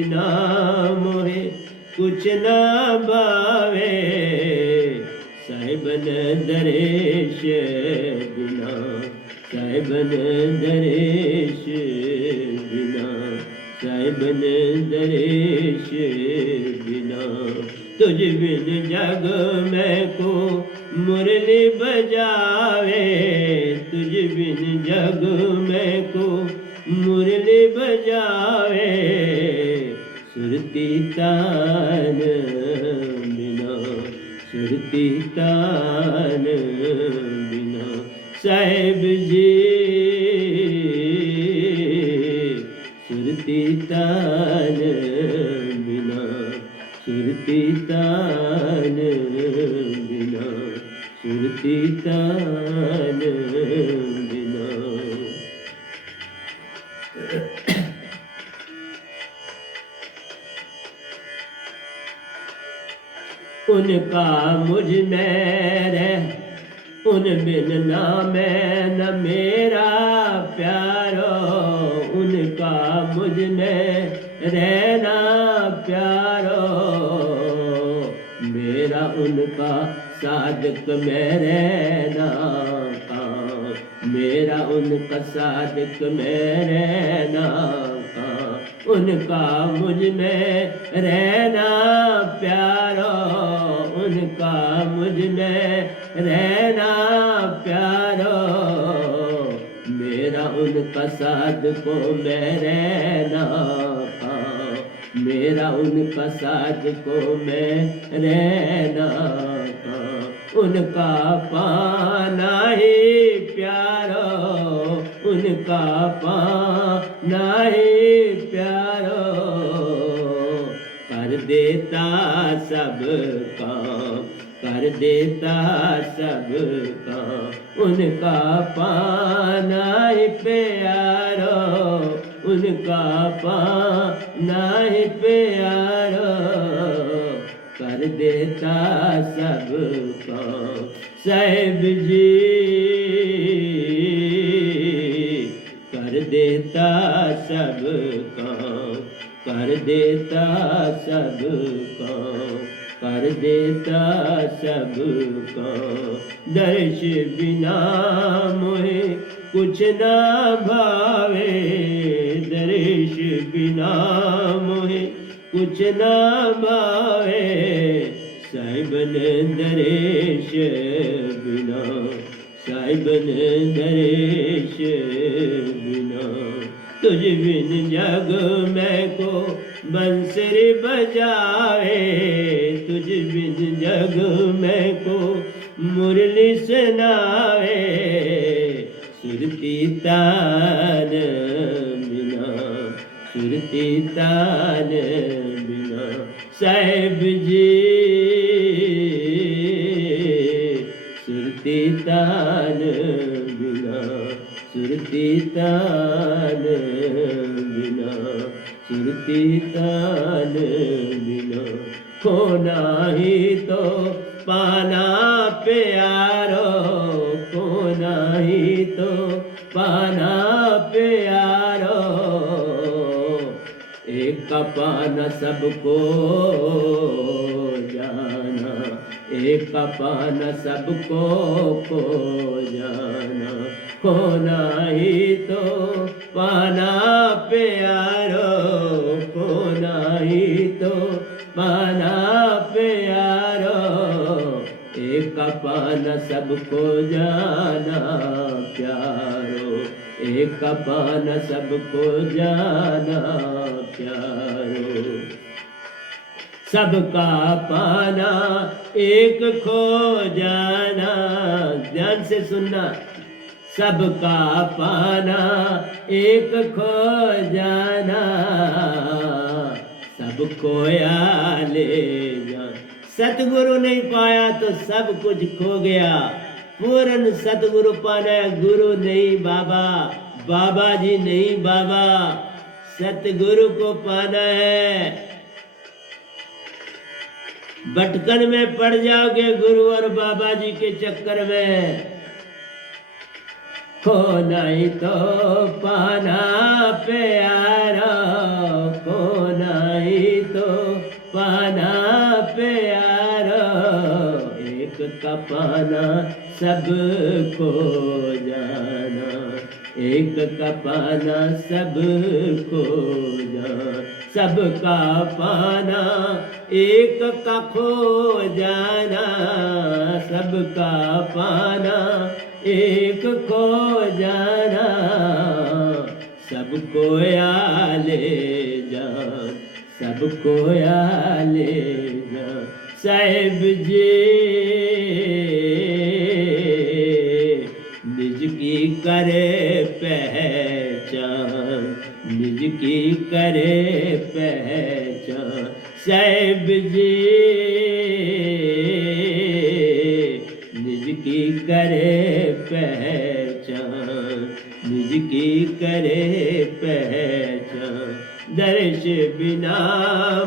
बिना मोहे कुछ ना भावे, साहिबन दरेश बिना, साहिबन दरेश बिना, साहिबन दरेश बिना। तुझ बिन जग में को मुरली बजावे, तुझ बिन जग में को मुरली बजावे, सुरती तान बिना, सुरती तान बिना। साहिब जी सुरती तान बिना, सुरती तान बिना, सुरती तान बिना। उनका मुझ में रह, उन बिन ना मैं न मेरा प्यारो, उनका मुझ में रहना प्यारो, मेरा उनका साधक में रहना का, मेरा उनका साधक में रहना का, उनका मुझ में रहना प्यारो, उनका मुझ में रहना प्यारो, मेरा उनका साधको में रहना का, मेरा उनका साधको में रहना का, उनका पाना ही प्यारो, उनका पाना ही प्यारो, कर देता सब काम, कर देता सब काम, उनका पाना ही प्यारो, उनका पाना ही प्यारो, कर देता सब काम। साहिब जी कर देता सब काम, कर देता सब काम, कर देता सब काम। दर्श बिना मोहे कुछ ना भावे, दर्श बिना मोहे कुछ ना भावे, साहिबन दरेश बिना, साहिबन दरेश बिना। तुझ बिन जग में को बंसरी बजावे, तुझ बिन जग में को मुरली सुनावे, सुरती तान बिना, सुरती तान बिना। साहिब जी सुरती तान बिना, सुरती तान बिना, सुरती तान बिना। खोना ही तो पाना प्यारो, खोना ही तो पाना प्यारो, एक का पाना सबको जाना, एक का पाना सबको को जाना। खोना ही तो पाना प्यारो, खोना ही तो पाना प्यारो, एक का पाना सबको जाना प्यारो, एक का पाना सबको जाना प्यारो। सबका पाना एक खो जाना, ध्यान से सुनना। सबका पाना एक खो जाना, सब खोया ले जाना। सतगुरु नहीं पाया तो सब कुछ खो गया। पूर्ण सतगुरु पाना है, गुरु नहीं बाबा, बाबा जी नहीं बाबा, सतगुरु को पाना है। भटकन में पड़ जाओगे गुरु और बाबा जी के चक्कर में। खोना ही तो पाना प्यारा, खोना पाना सबको जाना, एक का पाना सबको जाना, सबका पाना एक का खो जाना, सबका पाना एक खो जाना, सबको या ले जा, सबको या ले जा। साहिब जी निज की करे पहचान, निज की करे पहचान। साहिब जी निज की करे पहचान, निज की करे पहचान। दर्श बिना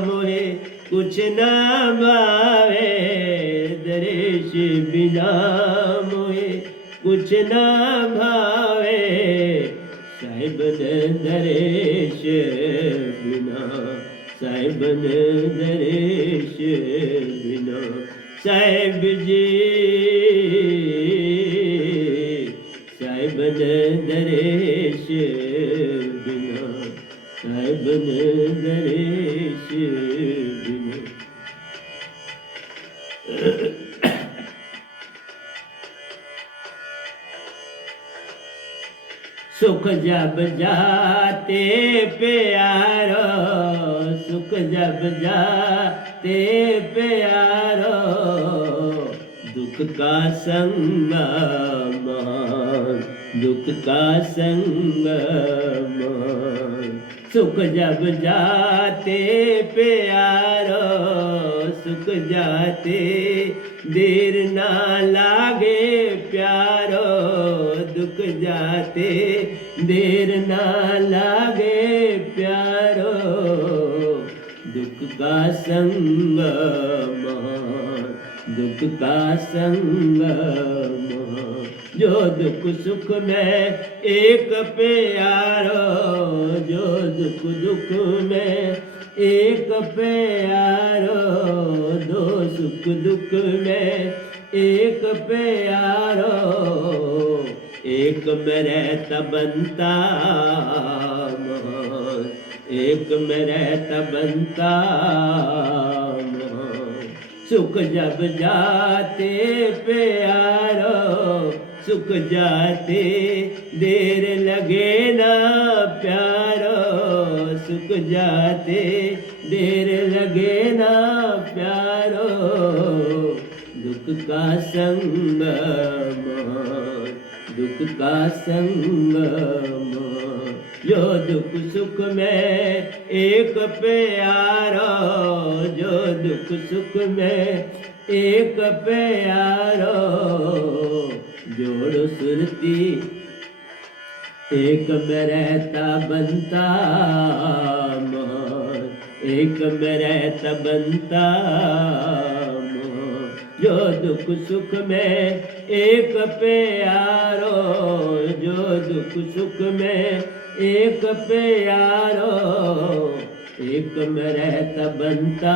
मोहे कुछ न भावे, दर्श बिना मोहे कुछ न भावे, साहिब दर्श बिना, साहिब दर्श बिना। साहिब जी साहिब दर्श बिना, साहिब दर्श बिना। सुख जब जाते प्यारो, सुख जब जाते प्यारो, दुख का संग मान, दुख का संग मान। सुख जब जाते प्यारो, सुख जाते देर ना लागे प्यारो, दुख जाते देर ना लागे प्यारो, दुख का संग मान, दुख का संग मान। जो दुख सुख में एक प्यारो, जो दुख दुख में एक प्यारो, दो सुख दुख में एक प्यारो, एक में रहता बनता मान, एक में रहता बनता मान। सुख जब जाते प्यारो, सुख जाते देर लगे ना प्यारो, सुख जाते देर लगे ना प्यारो, दुख का संग मान, दुख का संग मान। जो दुख सुख में एक प्यारो, जो दुख सुख में एक प्यारो, जोड़ सुरती एक में रहता बनता मान, एक में रहता बनता मान। जो दुख सुख में एक प्यारो, जो दुख सुख में एक प्यारो, एक में रहता बनता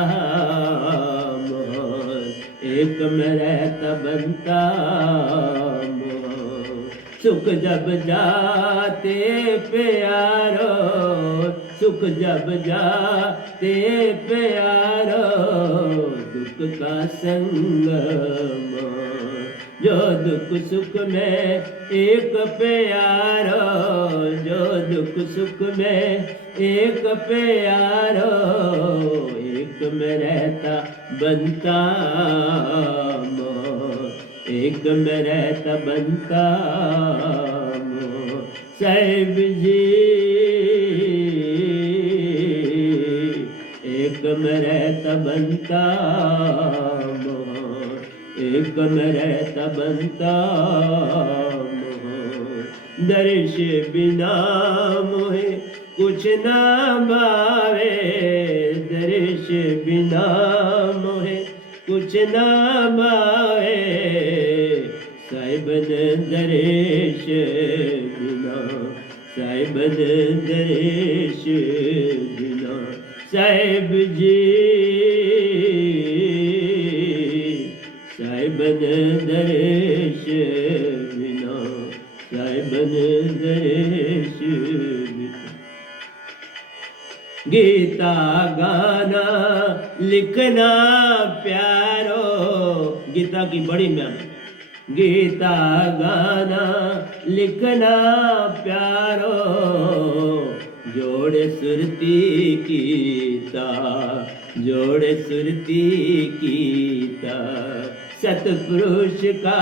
मान, एक में रहता बनता मान। सुख जब जाते प्यारो, सुख जब जाते प्यारो, दुख का संग मान। जो दुख सुख में एक प्यारो, जो दुख सुख में एक प्यारो, एक में रहता बनता मान, एक में रहता बनता मान। साहिब जी एक में रहता बनता मान, एक में रहता बनता मान। दर्श बिना मोहे कुछ ना भावे, दर्श बिना मोहे कुछ ना भावे, साहिब दर्श बिना, साहिब दर्श बिना। साहिब जी साहिब दर्श गीता गाना लिखना प्यारो, गीता की बड़ी महिमा। गीता गाना लिखना प्यारो, जोड़े सुरती कीता, जोड़े सुरती कीता। सतपुरुष का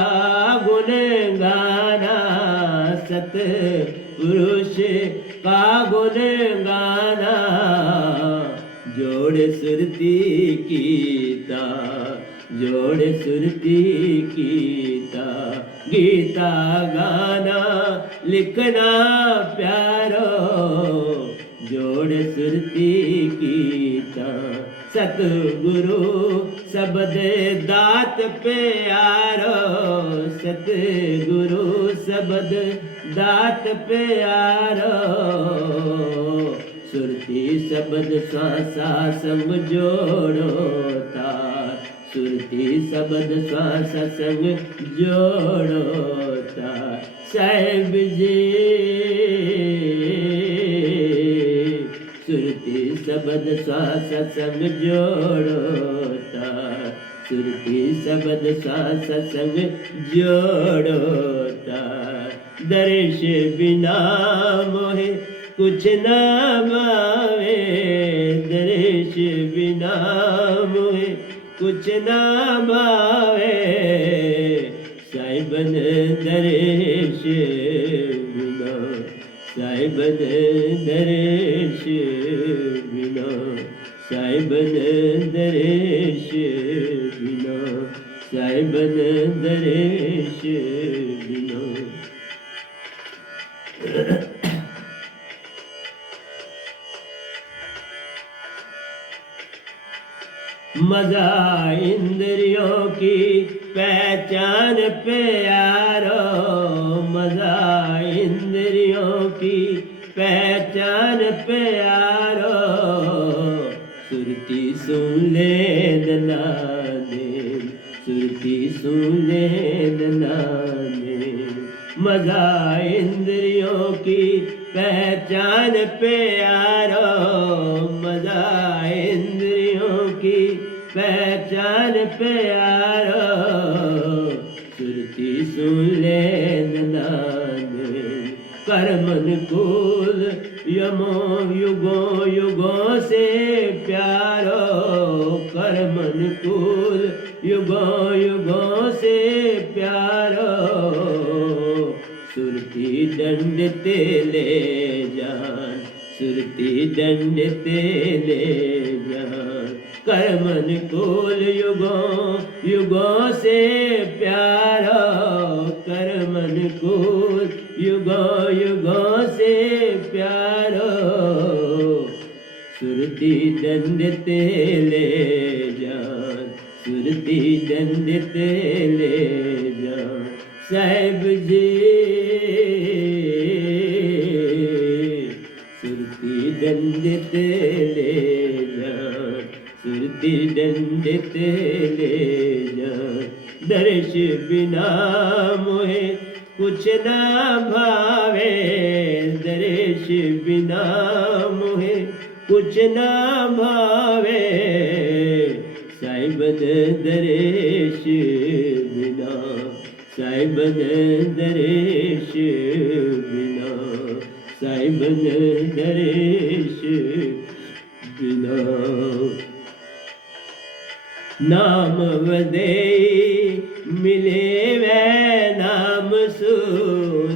गुण गाना, सतपुरुष का गुण गाना, जोड़े सुरती कीता, जोड़े सुरती कीता। गीता गाना लिखना प्यारो, जोड़े सुरती कीता। सतगुरु शब्द दात प्यारो, सतगुरु शब्द दात प्यारो। सुरती शब्द श्वासा संग जोड़ो तार, सुरती शब्द श्वासा संग जोड़ो तार। साहिब जी सुरती शब्द श्वासा संग जोड़ो तार, सुरती शब्द श्वासा संग जोड़ो तार। दर्श बिना मोहे कुछ ना भावे, दर्श बिना मोहे कुछ ना भावे। साहिबन दर्श बिना, साहिबन दर्श बिना, साहिबन दर्श बिना, साहिबन दर्श बिना। मजा इंद्रियों की पहचान प्यारो, मजा इंद्रियों की पहचान प्यारो। सुरती सुन ले नादे, सुरती सुन ले नादे। मजा इंद्रियों की पहचान प्यारो, मजा इंद्रियों की पहचान प्यारो। सुरती सुन ले नादे। कर्मन कुल यमो युगों युगों से प्यारो, कर्मन कुल युगों युगों से प्यारो। सुरती दंड तेले जान, सुरती दंड तेले जान। कर्मन कुल युगों युगों से प्यारो, कर्मन कुल युगों युगों से प्यारो। सुरती दंड तेले जान, सुरती दंड तेले जान। साहिब जी सुरती दंड तेले जान, सुरती दंड तेले जान। दर्श बिना मोहे कुछ ना भावे, दर्श बिना मोहे कुछ ना भावे। साहिबन दर्श बिना, साहिबन दर्श बिना, साहिबन दर्श बिना। नाम वदे मिले वै नाम सु,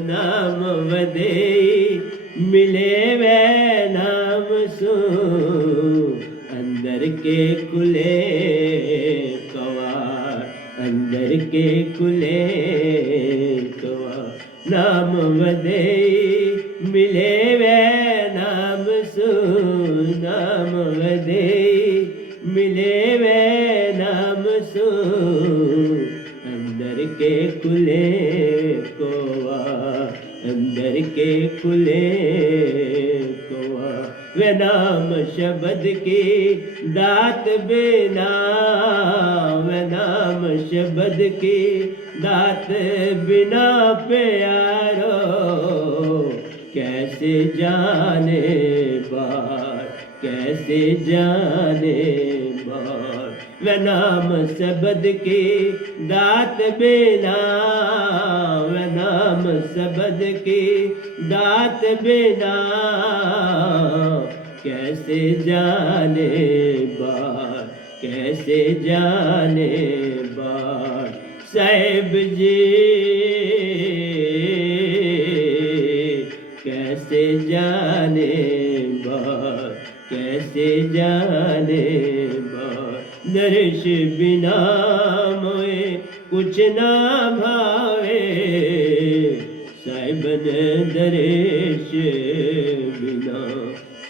नाम वदे मिले वै नाम सु। अंदर के खुले कवार, अंदर के खुले कवार। नाम वदे मिले वै नाम सु, नाम वदे मिले वै नाम सु। अंदर के खुले कोवा, अंदर के खुले कोवा। वे नाम शब्द की दात बिना, वे नाम शब्द की दात बिना प्यारो। कैसे जाने बार, कैसे जाने बार। वह नाम शब्द की दात बिना, वह नाम शब्द की दात बिना, कैसे जाने बार, कैसे जाने बार। साहिब जी कैसे जाने बार, कैसे जाने बार। दर्श बिना मोए कुछ ना भावे, साहिबन दर्श बिना,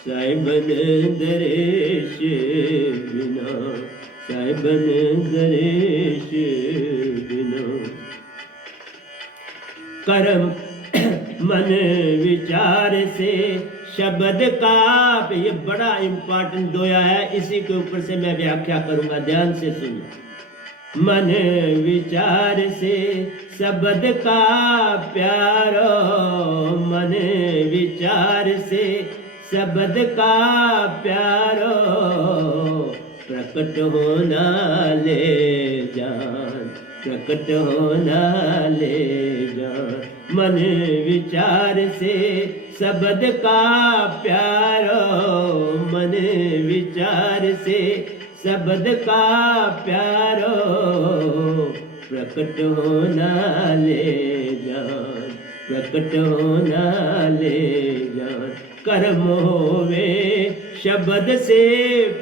साहिबन दर्श बिना, साहिबन दर्श बिना। कर्म मन विचार से शब्द का, ये बड़ा इंपॉर्टेंट दोया है, इसी के ऊपर से मैं व्याख्या करूंगा, ध्यान से सुनो। मन विचार से शब्द का प्यारो, मन विचार से शब्द का प्यारो, प्रकट होना ले जान, प्रकट होना ले जान। मन विचार से शब्द का प्यारो, मन विचार से शब्द का प्यारो, प्रकट होना ले जान, प्रकट होना ले जान। कर्म होवे शब्द से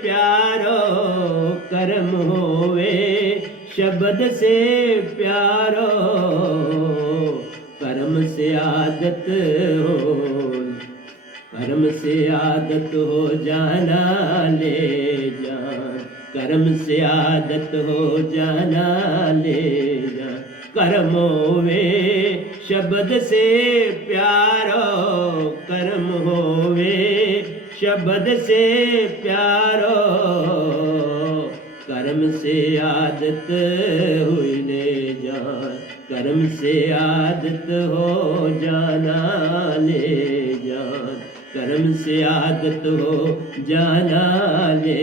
प्यारो, कर्म होवे शब्द से प्यारो, कर्म से आदत हो, कर्म से आदत हो जाना ले जान, कर्म से आदत हो जाना ले जान। कर्म होवे शब्द से प्यारो, कर्म होवे शब्द से प्यारो, कर्म से आदत हुई ले जान, कर्म से आदत हो जाना ले जान, कर्म से आदत हो जाना ले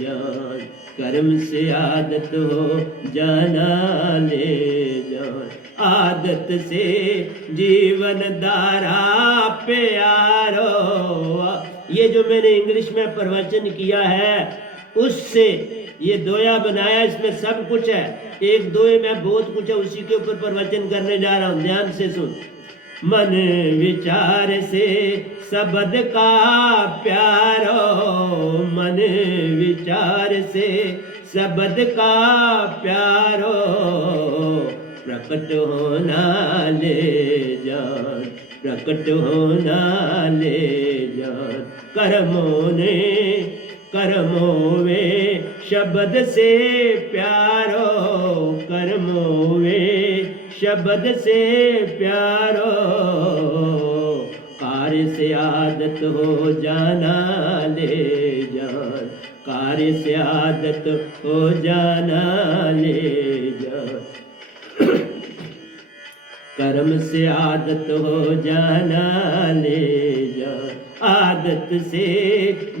जान, कर्म से आदत हो जाना ले जान। आदत से जीवन धारा प्यारो, ये जो मैंने इंग्लिश में प्रवचन किया है उससे ये दोया बनाया, इसमें सब कुछ है, एक दोए में बहुत कुछ है, उसी के ऊपर प्रवचन करने जा रहा हूं, ध्यान से सुन। मन विचार से शब्द का प्यारो, मन विचार से शब्द का प्यारो, प्रकट होना ले जान, प्रकट होना ले जान। कर्मों ने कर्मों वे शब्द से प्यारो, कर्मों वे शब्द से प्यारो, कार्य से आदत हो जाना ले जान, कार्य से आदत हो जाना ले जान। कर्म से आदत हो जाना ले जान। आदत से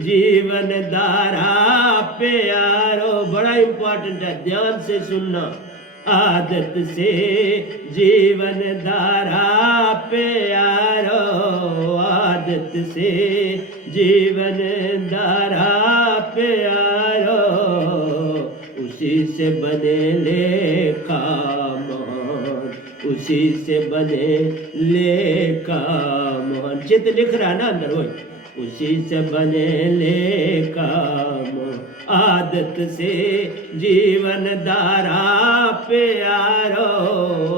जीवन धारा प्यारो, बड़ा इंपॉर्टेंट है, ध्यान से सुनना। आदत से जीवन धारा प्यारो, आदत से जीवन धारा प्यारो, उसी से बने लेखा महान, उसी से बने लेखा महान। चित लिख रहा ना अंदर, वो उसी से बने लेखा महान। आदत से जीवन धारा प्यारो,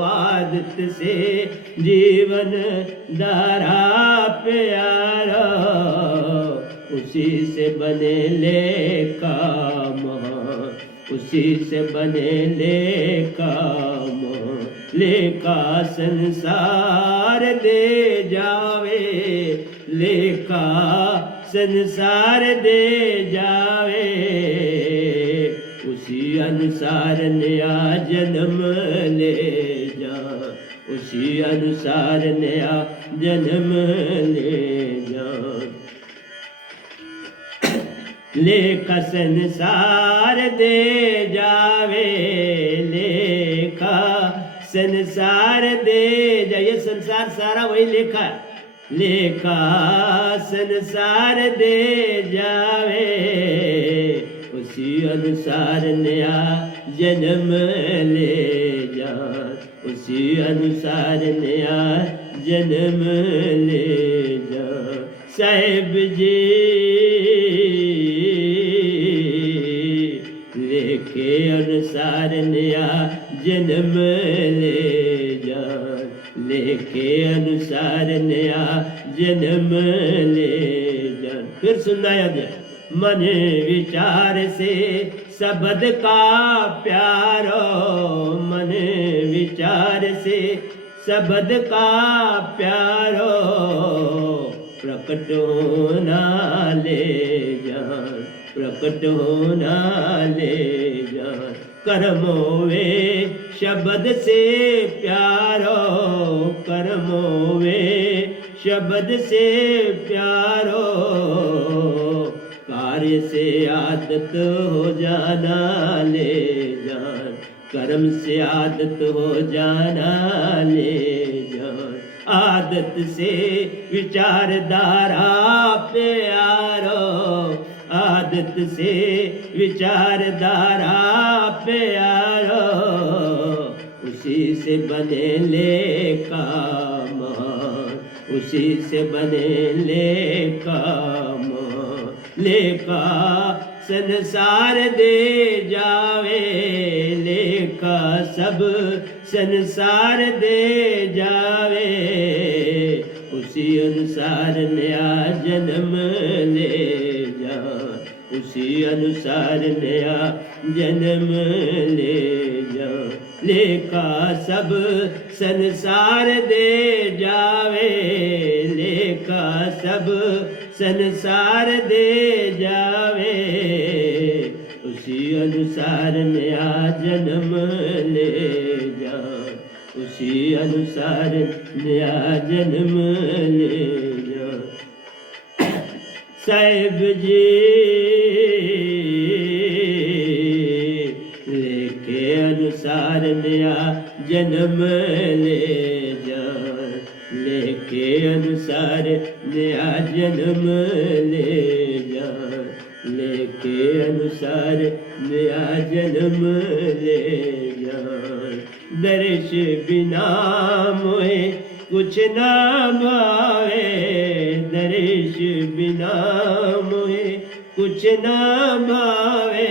आदत से जीवन धारा प्यारो, उसी से बने लेखा महान, उसी से बने लेखा महान। लेखा संसार दे जावे, लेखा संसार दे जावे, उसी अनुसार नया जन्म ले जा, उसी अनुसार नया जन्म ले जा। लेखा संसार दे जावे, लेखा संसार दे जा, ये संसार सारा वही लेखा है। लेखा संसार दे जावे, उसी अनुसार नया जन्म ले जा, उसी अनुसार नया जन्म ले जा। साहिब जी लेखे अनुसार नया जन्म ले जा, लेखे अनुसार नया जन्म ले जा। फिर सुनाया जाए, मन विचार से शब्द का प्यारो, मन विचार से शब्द का प्यारो, प्रकट होना ले जान, प्रकट होना ले जान। कर्मों वे शब्द से प्यारो, कर्मों वे शब्द से प्यारो, कार्य से आदत हो जाना ले जान, कर्म से आदत हो जाना ले जान। आदत से विचारधारा प्यारो, आदत से विचारधारा प्यारो, उसी से बने लेखा मान, उसी से बने लेखा मान। लेखा संसार दे जावे, लेखा सब संसार दे जावे, उसी अनुसार नया जन्म ले जा, उसी अनुसार नया जन्म ले जा। लेखा सब संसार दे जावे, लेखा सब संसार दे जावे, उसी अनुसार नया जन्म ले जा, उसी अनुसार नया जन्म ले जा। साहिब जी लेखे अनुसार नया जन्म ले जा, लेखे अनुसार नया जन्म ले जा, लेखे अनुसार नया जन्म ले जा। दर्श बिना मोहे कुछ ना भावे, दर्श बिना मोहे कुछ ना भावे,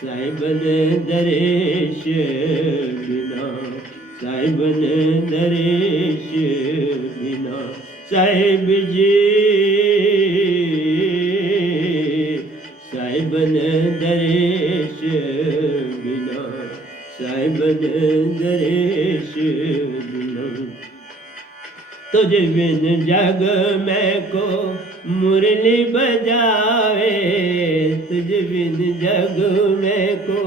साहिबन दर्श बिना, साहिबन दर्श बिना। साहिब जी साहिबन दर्श बिना, साहिबन दर्श बिना। तुझ बिन जग में को मुरली बजावे, तुझ बिन जग में को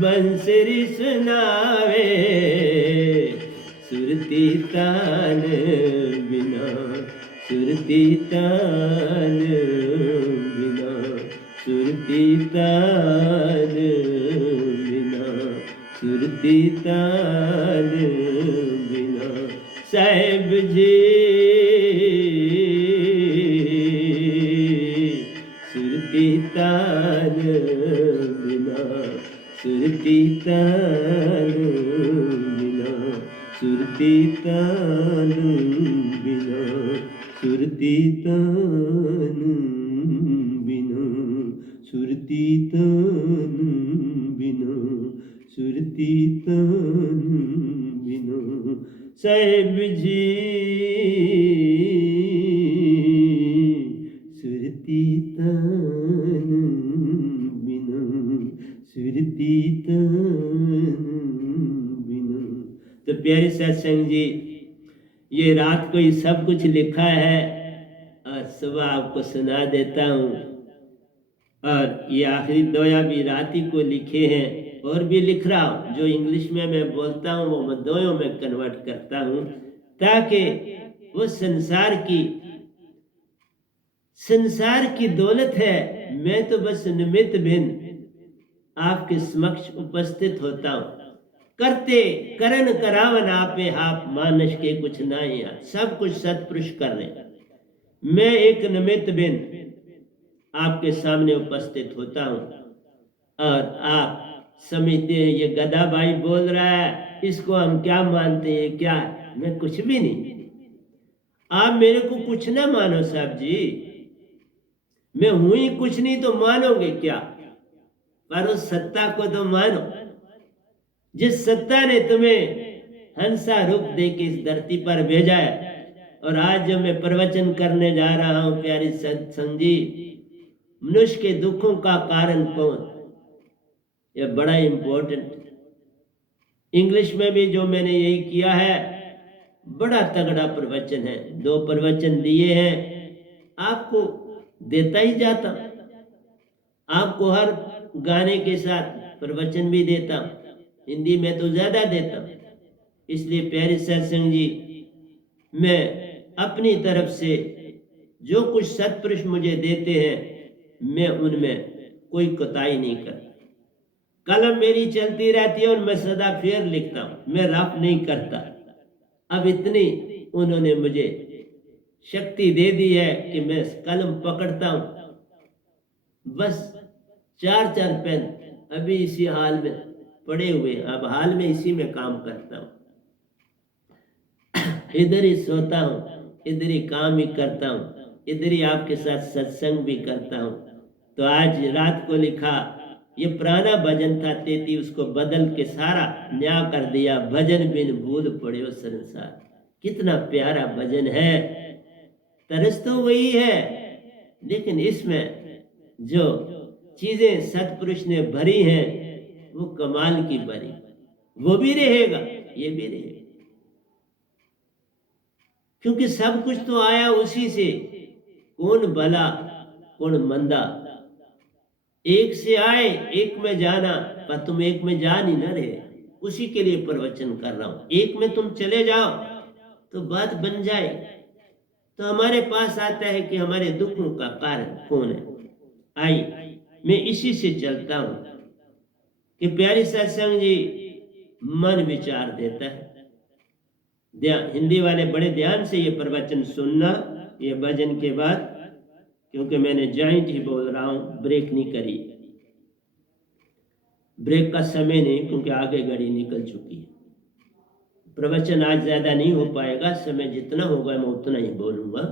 बंसरी सुनावे, सुरती तान बिना, सुरती तान बिना, सुरती तान बिना, सुरती तान बिना। साहिब जी सुरती तान बिना, सुरती तान बिना, सुरती तान बिना, सुरती तान बिना, सुरती तान बिना, सुरती तान बिना। साहिब जी सुरती तान बिना, सुरती तान बिना। तो प्यारे सत्संग जी, ये रात को ही सब कुछ लिखा है और सुबह आपको सुना देता हूँ। और ये आखिरी दोया भी रात ही को लिखे हैं, और भी लिख रहा हूँ। जो इंग्लिश में मैं बोलता हूँ वो मैं दोयों में कन्वर्ट करता हूँ, ताकि वो संसार की संसार की दौलत है, मैं तो बस निमित्त बिन आपके समक्ष उपस्थित होता हूँ। करते करन करावन आपे आप मानस के कुछ ना या, सब कुछ सतपुरुष कर रहे, मैं एक निमित्त बिन आपके सामने उपस्थित होता हूँ। और आप समझते हैं ये गधा भाई बोल रहा है, इसको हम क्या मानते हैं, क्या है? मैं कुछ भी नहीं। आप मेरे को कुछ ना मानो साहब जी, मैं हूं ही कुछ नहीं तो मानोगे क्या? पर उस सत्ता को तो मानो, जिस सत्ता ने तुम्हें हंसा रूप दे के इस धरती पर भेजा है। और आज जो मैं प्रवचन करने जा रहा हूं प्यारी सत्संग जी, मनुष्य के दुखों का कारण कौन, ये बड़ा इंपॉर्टेंट। इंग्लिश में भी जो मैंने यही किया है, बड़ा तगड़ा प्रवचन है, 2 प्रवचन दिए हैं, आपको देता ही जाता, आपको हर गाने के साथ प्रवचन भी देता, हिंदी में तो ज्यादा देता। इसलिए प्यारे सत्संग जी, मैं अपनी तरफ से जो कुछ सत्पुरुष मुझे देते हैं, मैं उनमें कोई कोताही नहीं करता। कलम मेरी चलती रहती है और मैं सदा फेर लिखता हूं, मैं रफ नहीं करता। अब इतनी उन्होंने मुझे शक्ति दे दी है कि मैं कलम पकड़ता हूं, बस 4-4 पेन अभी इसी हाल में पड़े हुए, अब हाल में इसी में काम करता हूं, इधर ही सोता हूं, इधर ही काम ही करता हूं, इधर ही आपके साथ सत्संग भी करता हूं। तो आज रात को लिखा, ये पुराना भजन था 33, उसको बदल के सारा नया कर दिया, भजन बिन भूल पड़े संसार। कितना प्यारा भजन है, तरस तो वही है, लेकिन इसमें जो चीजें सतपुरुष ने भरी हैं वो कमाल की भरी, वो भी रहेगा, ये भी रहेगा, क्योंकि सब कुछ तो आया उसी से। कौन भला कौन मंदा, एक से आए एक में जाना, पर तुम एक में जा नहीं ना रहे, उसी के लिए प्रवचन कर रहा हूं। एक में तुम चले जाओ तो बात बन जाए। तो हमारे पास आता है कि हमारे दुखों का कारण कौन है। आई मैं इसी से चलता हूं कि प्यारी सत्संग जी, मन विचार देता है। हिंदी वाले बड़े ध्यान से ये प्रवचन सुनना, ये भजन के बाद, क्योंकि मैंने जॉइंट ही बोल रहा हूं, ब्रेक नहीं करी, ब्रेक का समय नहीं, क्योंकि आगे घड़ी निकल चुकी है। प्रवचन आज ज्यादा नहीं हो पाएगा, समय जितना होगा मैं उतना ही बोलूंगा।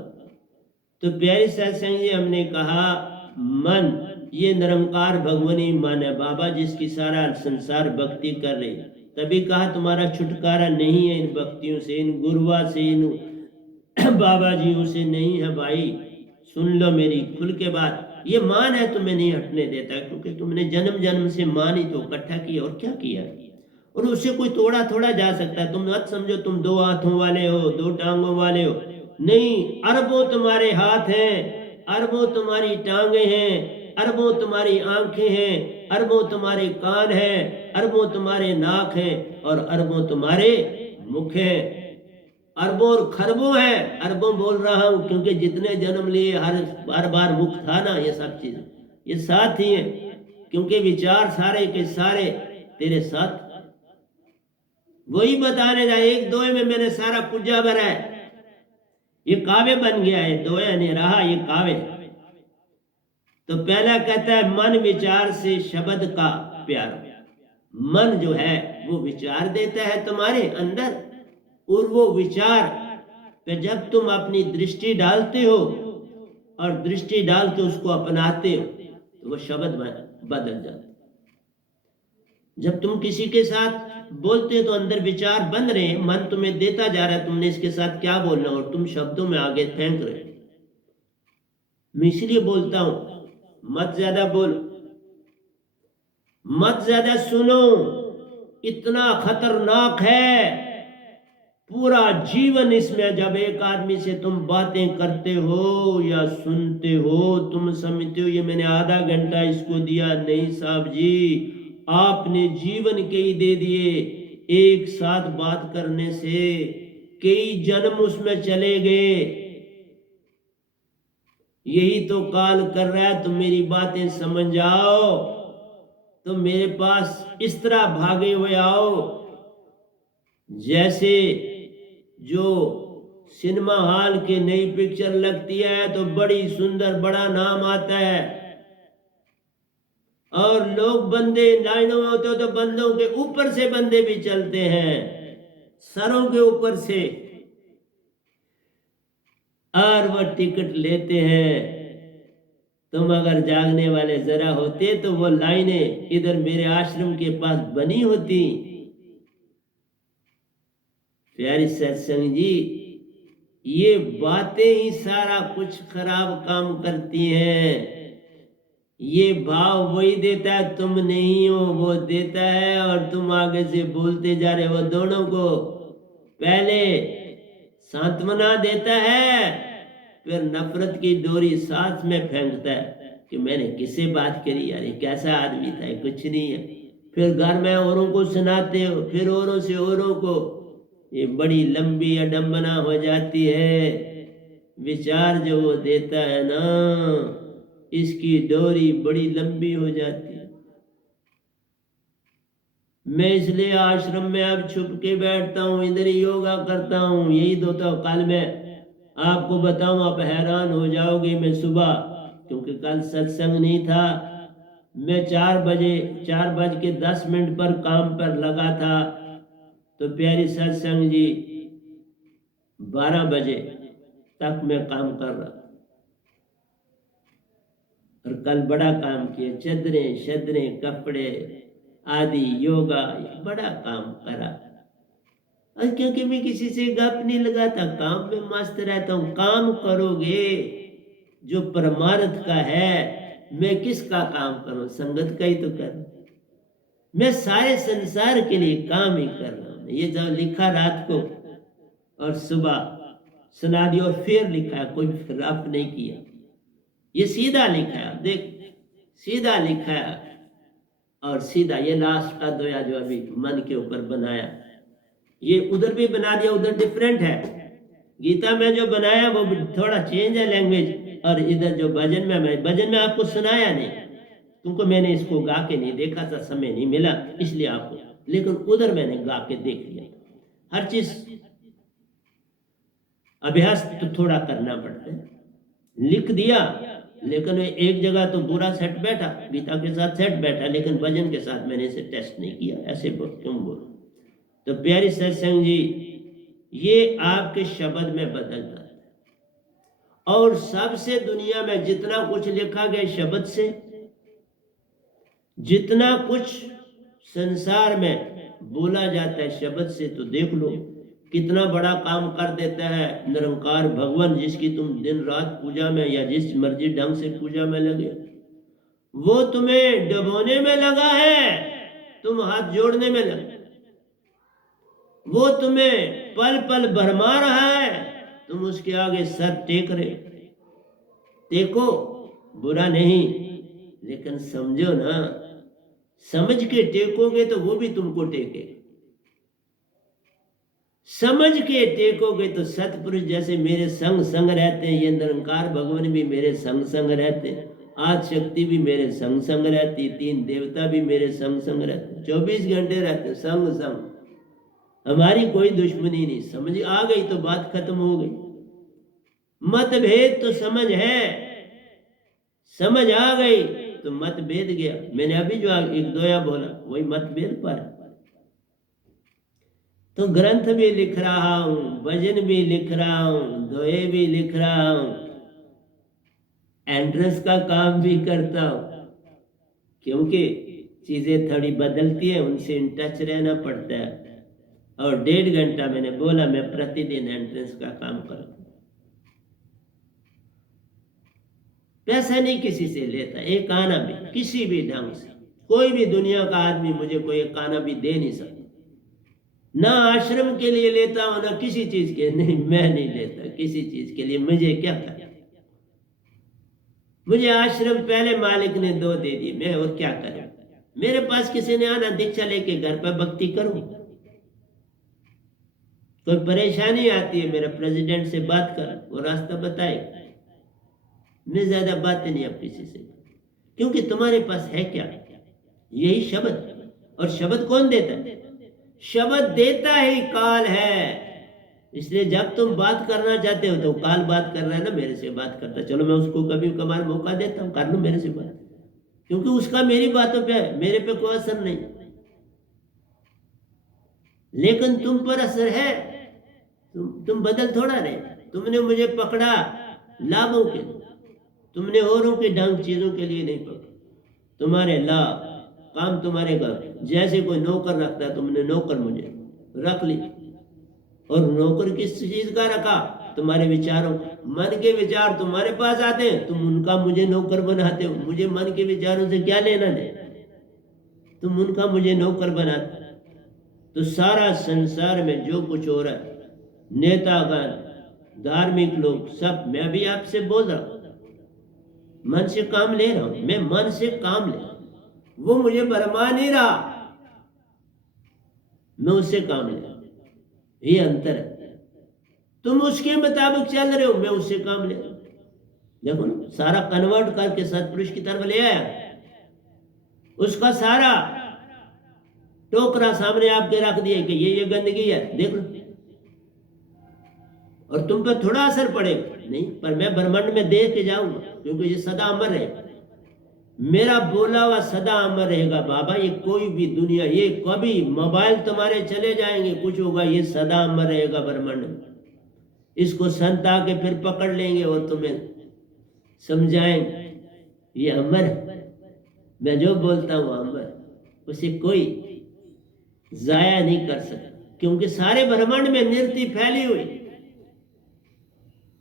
तो प्यारे सत्संग जी, हमने कहा मन ये निरंकार भगवानी मन है, बाबा जिसकी सारा संसार भक्ति कर रही। तभी कहा तुम्हारा छुटकारा नहीं है इन भक्तियों से, इन गुरुआ से, इन बाबा जियों से नहीं है भाई। सुन लो मेरी खुल के बात, ये मान है तुम्हें नहीं हटने देता, क्योंकि तुमने जन्म जन्म से मान ही तो इकट्ठा किया, और क्या किया, और उससे कोई तोड़ा थोड़ा जा सकता है। तुम मत समझो तुम 2 हाथों वाले हो, 2 टांगों वाले हो, नहीं, अरबों तुम्हारे हाथ हैं, अरबों तुम्हारी टांगे हैं, अरबों तुम्हारी आंखें हैं, अरबों तुम्हारे कान हैं, अरबों तुम्हारे नाक हैं, और अरबों तुम्हारे मुख हैं। अरबों और खरबों है, अरबों बोल रहा हूं क्योंकि जितने जन्म लिए हर बार मुख था ना, ये सब चीज ये साथ ही है, क्योंकि विचार सारे के सारे तेरे साथ। वही बताने जाए, 1 दोए में मैंने सारा पुर्जा भरा है, ये काव्य बन गया है, दोया नहीं रहा, ये काव्य। तो पहला कहता है मन विचार से शब्द का प्यार। मन जो है वो विचार देता है तुम्हारे अंदर, और वो विचार पे जब तुम अपनी दृष्टि डालते हो और दृष्टि डाल के उसको अपनाते हो, तो वो शब्द बदल जाता है। जब तुम किसी के साथ बोलते हो तो अंदर विचार बन रहे हैं, मन तुम्हें देता जा रहा है तुमने इसके साथ क्या बोलना, और तुम शब्दों में आगे फेंक रहे हो। मैं इसलिए बोलता हूं, मत ज्यादा बोलो, मत ज्यादा सुनो, इतना खतरनाक है। पूरा जीवन इसमें जब एक आदमी से तुम बातें करते हो या सुनते हो, तुम समझते हो ये मैंने आधा घंटा इसको दिया, नहीं साहब जी, आपने जीवन के ही दे दिए। एक साथ बात करने से कई जन्म उसमें चले गए। यही तो काल कर रहा है, तुम मेरी बातें समझ जाओ, तुम मेरे पास इस तरह भागे हुए आओ जैसे जो सिनेमा हॉल की नई पिक्चर लगती है तो बड़ी सुंदर बड़ा नाम आता है और लोग बंदे लाइनों में होते हो तो बंदों के ऊपर से बंदे भी चलते हैं, सरों के ऊपर से, और वो टिकट लेते हैं। तुम अगर जागने वाले जरा होते तो वो लाइनें इधर मेरे आश्रम के पास बनी होती। प्यारी सत्संग जी, ये बातें ही सारा कुछ खराब काम करती हैं। ये भाव वही देता है, तुम नहीं हो, वो देता है और तुम आगे से बोलते जा रहे हो। दोनों को पहले सांत्वना देता है, फिर नफरत की डोरी साथ में फेंकता है कि मैंने किससे बात करी यार, ये कैसा आदमी था, ये कुछ नहीं है। फिर घर में औरों को सुनाते हो, फिर औरों से औरों को, ये बड़ी लंबी अडंबना हो जाती है। विचार जो वो देता है ना, इसकी डोरी बड़ी लंबी हो जाती है। मैं इसलिए आश्रम में अब छुप के बैठता हूँ, इधर ही योगा करता हूँ। यही दो तो कल मैं आपको बताऊं, आप हैरान हो जाओगे। मैं सुबह, क्योंकि कल सत्संग नहीं था, मैं 4:10 पर काम पर लगा था, तो प्यारी सत्संग जी 12 बजे तक मैं काम कर रहा था। और कल बड़ा काम किया, चदरें शदरें कपड़े आदि योगा, बड़ा काम करा। और क्योंकि मैं किसी से गप नहीं लगाता, काम में मस्त रहता हूँ। काम करोगे जो परमार्थ का है, मैं किसका काम करूं, संगत का ही तो कर। मैं सारे संसार के लिए काम ही कर रहा हूं। ये जो लिखा रात को और सुबह सुना दिया और फिर लिखा है, कोई रफ नहीं किया, ये सीधा लिखा है, देख सीधा लिखा है। और सीधा ये लास्ट का दोया जो अभी मन के ऊपर बनाया, ये उधर भी बना दिया, उधर डिफरेंट है। गीता में जो बनाया वो थोड़ा चेंज है लैंग्वेज, और इधर जो भजन में, मैं भजन में आपको सुनाया नहीं, क्योंकि मैंने इसको गा के नहीं देखा था, समय नहीं मिला इसलिए आपको, लेकिन उधर मैंने गा के देख लिया। हर चीज अभ्यास तो थोड़ा करना पड़ता है। लिख दिया, लेकिन एक जगह तो पूरा सेट बैठा, गीता के साथ सेट बैठा, लेकिन भजन के साथ मैंने इसे टेस्ट नहीं किया। ऐसे क्यों बोलो? तो प्यारी सत्संग जी, ये आपके शब्द में बदल जाता है। और सबसे दुनिया में जितना कुछ लिखा गया शब्द से, जितना कुछ संसार में बोला जाता है शब्द से, तो देख लो कितना बड़ा काम कर देता है निरंकार भगवान, जिसकी तुम दिन रात पूजा में या जिस मर्जी ढंग से पूजा में लगे, वो तुम्हें डबोने में लगा है, तुम हाथ जोड़ने में लगे। वो तुम्हें पल पल भरमा रहा है, तुम उसके आगे सर टेक रहे। देखो, बुरा नहीं, लेकिन समझो ना, समझ के टेकोगे तो वो भी तुमको टेके। समझ के टेकोगे तो सतपुरुष जैसे मेरे संग संग रहते हैं, ये निरंकार भगवान भी मेरे संग संग रहते हैं, आज शक्ति भी मेरे संग संग रहती, 3 देवता भी मेरे संग संग रहते, 24 घंटे रहते संग संग। हमारी कोई दुश्मनी नहीं। समझ आ गई तो बात खत्म हो गई। मतभेद तो समझ है, समझ आ गई तो मतभेद गया। मैंने अभी जो एक दोया बोला वही मतभेद पर। तो ग्रंथ भी लिख रहा हूं, भजन भी लिख रहा हूं, दोहे भी लिख रहा हूं, एंट्रेंस का काम भी करता हूं, क्योंकि चीजें थोड़ी बदलती है, उनसे इन टच रहना पड़ता है। और 1.5 घंटा मैंने बोला मैं प्रतिदिन एंट्रेंस का काम करता हूं। पैसा नहीं किसी से लेता, एक आना भी किसी भी ढंग से, कोई भी दुनिया का आदमी मुझे कोई एक आना भी दे नहीं सकता। ना आश्रम के लिए लेता हूं, ना किसी चीज के, नहीं मैं नहीं लेता किसी चीज के लिए। मुझे क्या करना, मुझे आश्रम पहले मालिक ने 2 दे दिए, मैं और क्या करूं। मेरे पास किसी ने आना, दीक्षा लेके घर पर भक्ति करूं। कोई परेशानी आती है, मेरे प्रेसिडेंट से बात कर, वो रास्ता बताए। मैं ज्यादा बातें नहीं अब किसी से, क्योंकि तुम्हारे पास है क्या? यही शब्द। और शब्द कौन देता है? शब्द देता ही काल है। इसलिए जब तुम बात करना चाहते हो तो काल बात कर रहा है ना, मेरे से बात करता, चलो मैं उसको कभी कभार मौका देता हूँ, कर लूँ मेरे से बात, क्योंकि उसका मेरी बातों पे मेरे पे कोई असर नहीं, लेकिन तुम पर असर है। तुम बदल थोड़ा रहे। तुमने मुझे पकड़ा लाभों के लिए, तुमने औरों की ढंग चीजों के लिए नहीं पकड़ा। तुम्हारे लाभ काम तुम्हारे घर, जैसे कोई नौकर रखता है, तुमने नौकर मुझे रख ली। और नौकर किस चीज का रखा? तुम्हारे विचारों, मन के विचार तुम्हारे पास आते हैं, तुम उनका मुझे नौकर बनाते हो। मुझे मन के विचारों से क्या लेना दे, तुम उनका मुझे नौकर बनाते। तो सारा संसार में जो कुछ हो रहा है, नेतागण, धार्मिक लोग, सब, मैं भी आपसे बोल रहा हूं, मन से काम ले रहा हूं, मैं मन से काम ले रहा हूं। वो मुझे भरमा नहीं रहा, मैं उससे काम ले रहा हूं। ये अंतर है। तुम उसके मुताबिक चल रहे हो, मैं उससे काम ले रहा हूं। देखो ना, सारा कन्वर्ट करके सतपुरुष की तरफ ले आया, उसका सारा टोकरा सामने आपके रख दिया कि ये गंदगी है, देख लो। और तुम पर थोड़ा असर पड़ेगा नहीं, पर मैं ब्रह्मांड में देख के जाऊंगा, क्योंकि ये सदा अमर रहेगा। मेरा बोला हुआ सदा अमर रहेगा बाबा। ये कोई भी दुनिया, ये कभी मोबाइल तुम्हारे चले जाएंगे, कुछ होगा, ये सदा अमर रहेगा ब्रह्मांड में। इसको संत आके फिर पकड़ लेंगे और तुम्हें समझाएंगे ये अमर है। मैं जो बोलता हूँ अमर, उसे कोई जाया नहीं कर सकता, क्योंकि सारे ब्रह्मांड में निरति फैली हुई।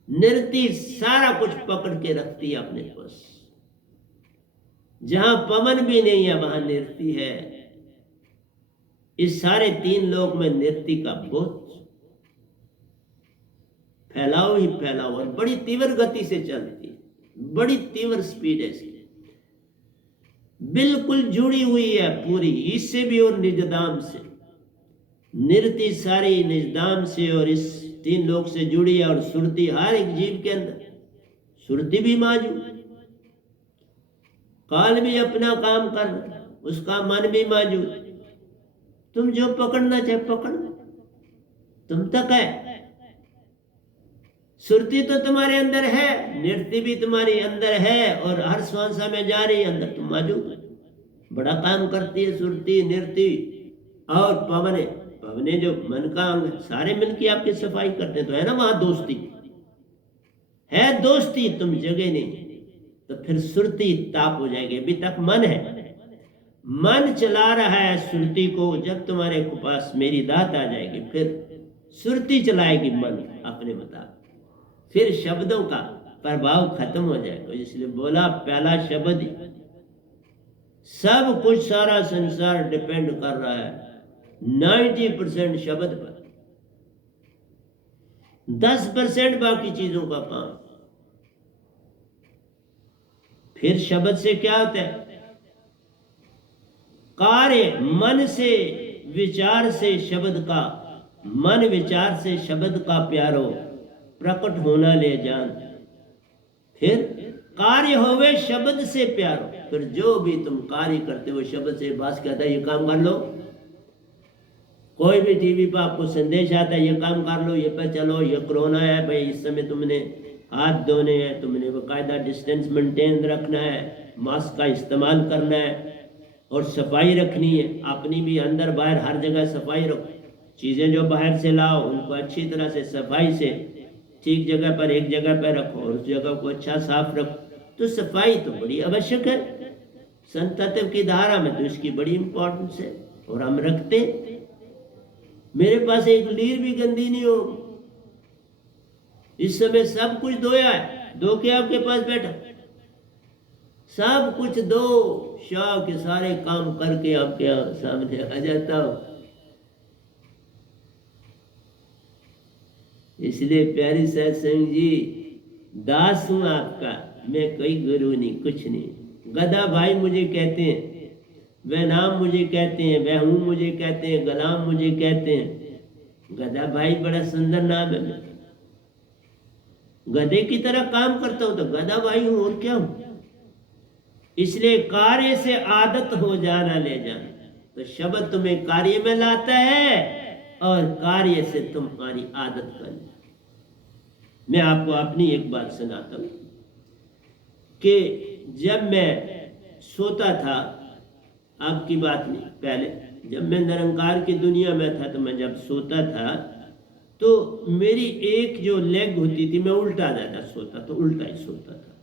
निरति सारा कुछ पकड़ के रखती है अपने पास। जहां पवन भी नहीं है वहां निरति है। इस सारे 3 लोक में निरति का बहुत फैलाव ही फैलाव, और बड़ी तीव्र गति से चलती है, बड़ी तीव्र स्पीड है इसकी, बिल्कुल जुड़ी हुई है पूरी, इससे भी और निजदाम से। निरति सारी निजदाम से और इस 3 लोक से जुड़ी है। और सुरति हर एक जीव के अंदर, सुरति भी मौजूद, काल भी अपना काम कर रहा, उसका मन भी मौजूद। तुम जो पकड़ना चाहे पकड़, तुम तक है। सुरति तो तुम्हारे अंदर है, नृत्य भी तुम्हारे अंदर है, और हर श्वासा में जा रही है, अंदर तुम मौजूद है। बड़ा काम करती है सुरति, नृत्य और पवने। पवने जो मन का अंग है, सारे मिलकर आपकी सफाई करते, तो है ना वहां दोस्ती है। दोस्ती तुम जगह नहीं, तो फिर सुरति ताप हो जाएगी। अभी तक मन है, मन चला रहा है सुरति को। जब तुम्हारे पास मेरी दात आ जाएगी, फिर सुरति चलाएगी मन अपने मुताबिक, फिर शब्दों का प्रभाव खत्म हो जाएगा। इसलिए बोला पहला शब्द ही सब कुछ, सारा संसार डिपेंड कर रहा है 90% शब्द पर, 10% बाकी चीजों का काम। फिर शब्द से क्या होता है? कार्य मन से, विचार से शब्द का, मन विचार से शब्द का प्यारो प्रकट होना ले जान। फिर कार्य होवे शब्द से प्यारो। फिर जो भी तुम कार्य करते हो शब्द से, बास कहता है ये काम कर लो। कोई भी टीवी पर आपको संदेश आता है ये काम कर लो, ये पे चलो, ये कोरोना है भाई, इस समय तुमने हाथ धोने हैं, तुमने बाकायदा डिस्टेंस मेंटेन रखना है, मास्क का इस्तेमाल करना है, और सफाई रखनी है अपनी भी, अंदर बाहर हर जगह सफाई रखो। चीज़ें जो बाहर से लाओ उनको अच्छी तरह से सफाई से ठीक जगह पर, एक जगह पर रखो, और उस जगह को अच्छा साफ रखो। तो सफाई तो बड़ी आवश्यक है। संत तत्व की धारा में तो इसकी बड़ी इंपॉर्टेंस है, और हम रखते। मेरे पास एक लीर भी गंदी नहीं हो। इस समय सब कुछ धोया है, धो के आपके पास बैठा, सब कुछ दो शाह के सारे काम करके आपके सामने आ जाता हूं। इसलिए प्यारी सत्संग जी, दास हूं आपका, मैं कोई गुरु नहीं, कुछ नहीं। गदा भाई मुझे कहते हैं, वह नाम मुझे कहते हैं, वह हूं मुझे कहते हैं, गुलाम मुझे कहते हैं। गदा भाई बड़ा सुंदर नाम है। गधे की तरह काम करता हूं तो गधा भाई हूं, और क्या हूं। इसलिए कार्य से आदत हो जाना ले जाना, तो शब्द तुम्हें कार्य में लाता है और कार्य से तुम्हारी आदत बन जाए। मैं आपको अपनी एक बात सुनाता हूं कि जब मैं सोता था, आपकी बात नहीं, पहले जब मैं निरंकार की दुनिया में था, तो मैं जब सोता था तो मेरी एक जो लेग होती थी, मैं उल्टा ज्यादा सोता, तो उल्टा ही सोता था,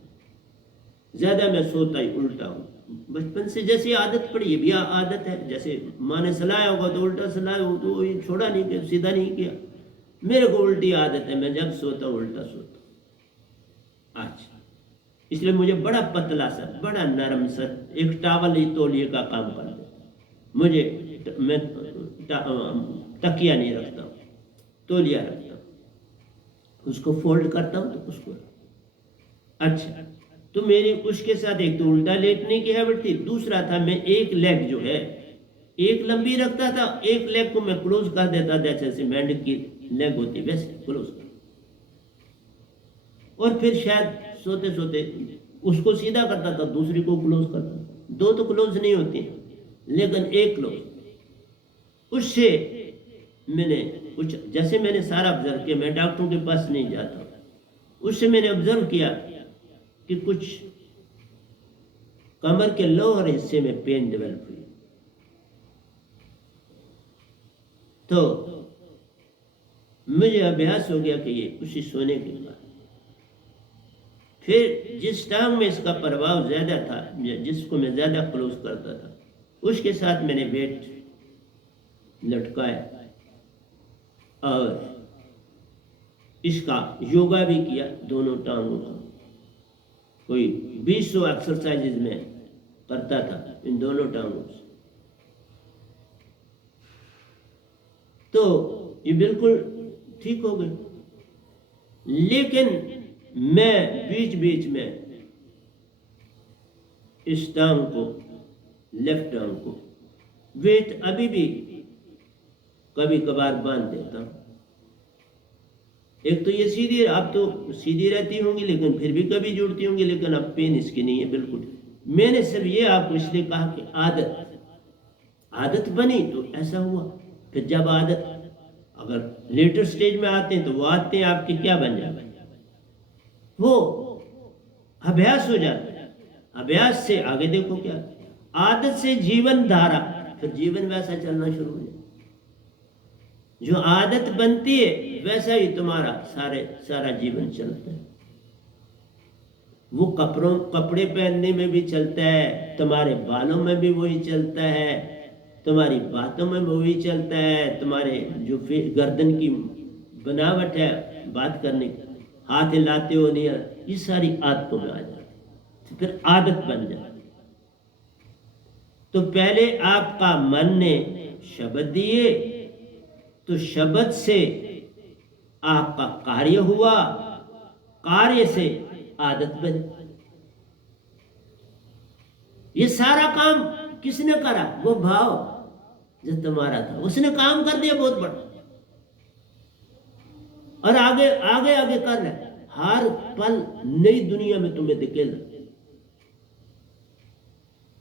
ज्यादा मैं सोता ही उल्टा हूँ। बचपन से जैसी आदत पड़ी है, भी आदत है, जैसे माँ ने सलाया होगा तो उल्टा सलाया हो, तो ये छोड़ा नहीं किया, सीधा नहीं किया। मेरे को उल्टी आदत है, मैं जब सोता हूँ उल्टा सोता। अच्छा, इसलिए मुझे बड़ा पतला सा, बड़ा नरम सा एक टावल ही तौलिए का काम कर दे मुझे। मैं तकिया नहीं रखता हूँ, तौलिया रखता हूँ, उसको फोल्ड करता हूँ तो उसको। अच्छा, तो मेरी उसके साथ एक तो उल्टा लेटने की हैबिट थी, दूसरा था मैं एक लेग जो है एक लंबी रखता था, एक लेग को मैं क्लोज कर देता था, जैसे मेंढक की लेग होती वैसे क्लोज कर, और फिर शायद सोते सोते उसको सीधा करता था, दूसरी को क्लोज करता था। दो तो क्लोज नहीं होती, लेकिन एक क्लोज। उससे मैंने कुछ, जैसे मैंने सारा ऑब्जर्व किया, मैं डॉक्टरों के पास नहीं जाता, उससे मैंने ऑब्जर्व किया कि कुछ कमर के लोअर हिस्से में पेन डेवलप हुई। तो मुझे अभ्यास हो गया कि ये उसी सोने के बाद फिर जिस टांग में इसका प्रभाव ज्यादा था, जिसको मैं ज्यादा क्लोज करता था, उसके साथ मैंने वेट लटकाया और इसका योगा भी किया, दोनों टांगों का कोई 20 एक्सरसाइजेज में करता था इन दोनों टांगों से। तो ये बिल्कुल ठीक हो गई। लेकिन मैं बीच बीच में इस टांग को, लेफ्ट टांग को वेट अभी भी कभी कभार बांध देता हूं। एक तो ये सीधी, अब तो सीधी रहती होंगी लेकिन फिर भी कभी जुड़ती होंगी, लेकिन अब पेन इसकी नहीं है बिल्कुल। मैंने सब ये आपको इसलिए कहा कि आदत बनी तो ऐसा हुआ। फिर जब आदत, अगर लेटर स्टेज में आते हैं तो वो आते हैं आपके क्या बन जाते हैं, वो अभ्यास हो जाता है। अभ्यास से आगे देखो क्या, आदत से जीवन धारा, फिर जीवन वैसा चलना शुरू हो जाता। जो आदत बनती है वैसा ही तुम्हारा सारा जीवन चलता है। वो कपड़े पहनने में भी चलता है, तुम्हारे बालों में भी वही चलता है, तुम्हारी बातों में वही चलता है, तुम्हारे जो गर्दन की बनावट है बात करने की, हाथ हिलाते हो नहीं, ये सारी आदतों में आ जाती है, फिर आदत बन जाती। तो पहले आपका मन ने शब्द दिए, तो शब्द से आपका कार्य हुआ, कार्य से आदत बनी। ये सारा काम किसने करा? वो भाव जो तुम्हारा था, उसने काम कर दिया बहुत बड़ा, और आगे आगे आगे कर रहा है। हर पल नई दुनिया में तुम्हें दिखेगा,